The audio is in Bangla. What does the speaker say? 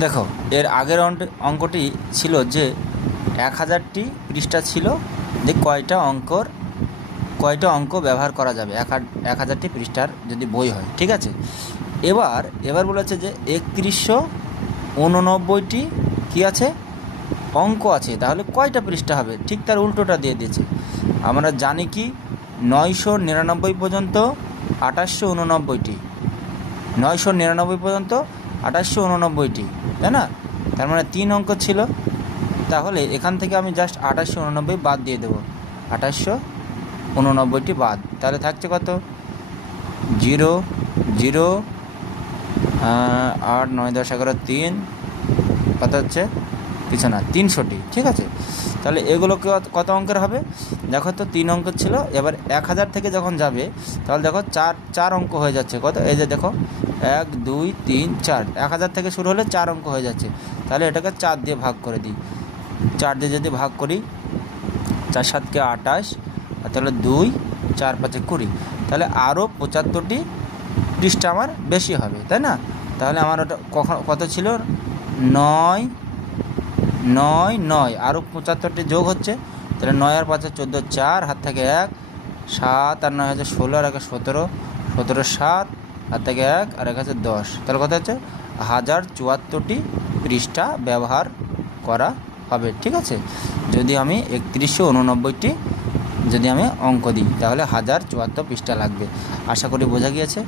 দেখো, এর আগের অঙ্ক- অঙ্কটি ছিল যে এক হাজারটি পৃষ্ঠা ছিল যে কয়টা অঙ্কর, কয়টা অঙ্ক ব্যবহার করা যাবে এক এক হাজারটি পৃষ্ঠার যদি বই হয়, ঠিক আছে? এবার এবার বলেছে যে একত্রিশশো উননব্বইটি কী আছে? অঙ্ক আছে, তাহলে কয়টা পৃষ্ঠা হবে? ঠিক তার উল্টোটা দিয়ে দিয়েছে। আমরা জানি কি? নয়শো নিরানব্বই পর্যন্ত আঠাশশো উননব্বইটি। নয়শো নিরানব্বই পর্যন্ত আঠাশশো উননব্বইটি, তাই না? তার মানে তিন অঙ্ক ছিল। তাহলে এখান থেকে আমি জাস্ট আঠাশশো উননব্বই বাদ দিয়ে দেবো। আঠাশশো উননব্বইটি বাদ। তাহলে থাকছে কত? জিরো জিরো আট, নয়, দশ, এগারো, তিন। কত হচ্ছে? কিছু না তিনশোটি, ঠিক আছে? তাহলে এগুলো কত- অঙ্কের হবে? দেখো তো তিন অঙ্ক ছিল, এবার এক হাজার থেকে যখন যাবে, তাহলে দেখো চার চার অঙ্ক হয়ে যাচ্ছে, কত? এই যে দেখো, এক, দুই, তিন, চার, এক হাজার থেকে শুরু হলে চার অঙ্ক হয়ে যাচ্ছে। তাহলে এটাকে চার দিয়ে ভাগ করে দিই। চার দিয়ে যদি ভাগ করি, চার সাতকে আটাশ আর তাহলে দুই, চার পাঁচে কুড়ি। তাহলে আরও পঁচাত্তরটি পৃষ্ঠা আমার বেশি হবে, তাই না? তাহলে আমার ওটা কখন, কত ছিল? নয় নয় নয়। আরও পঁচাত্তরটি যোগ হচ্ছে। তাহলে নয় আর পাঁচে চোদ্দ, চার। হাত থেকে এক, সাত আর নয় হচ্ছে ষোলো, আর একে সতেরো। সতেরো, সাত। হাত থেকে এক, আর এক হচ্ছে দশ। তাহলে কথা হচ্ছে? হাজার চুয়াত্তরটি পৃষ্ঠা ব্যবহার করা হবে, ঠিক আছে? যদি আমি একত্রিশশো উননব্বইটি যদি আমি অঙ্ক দিই, তাহলে হাজার চুয়াত্তর পৃষ্ঠা লাগবে। আশা করি বোঝা গিয়েছে?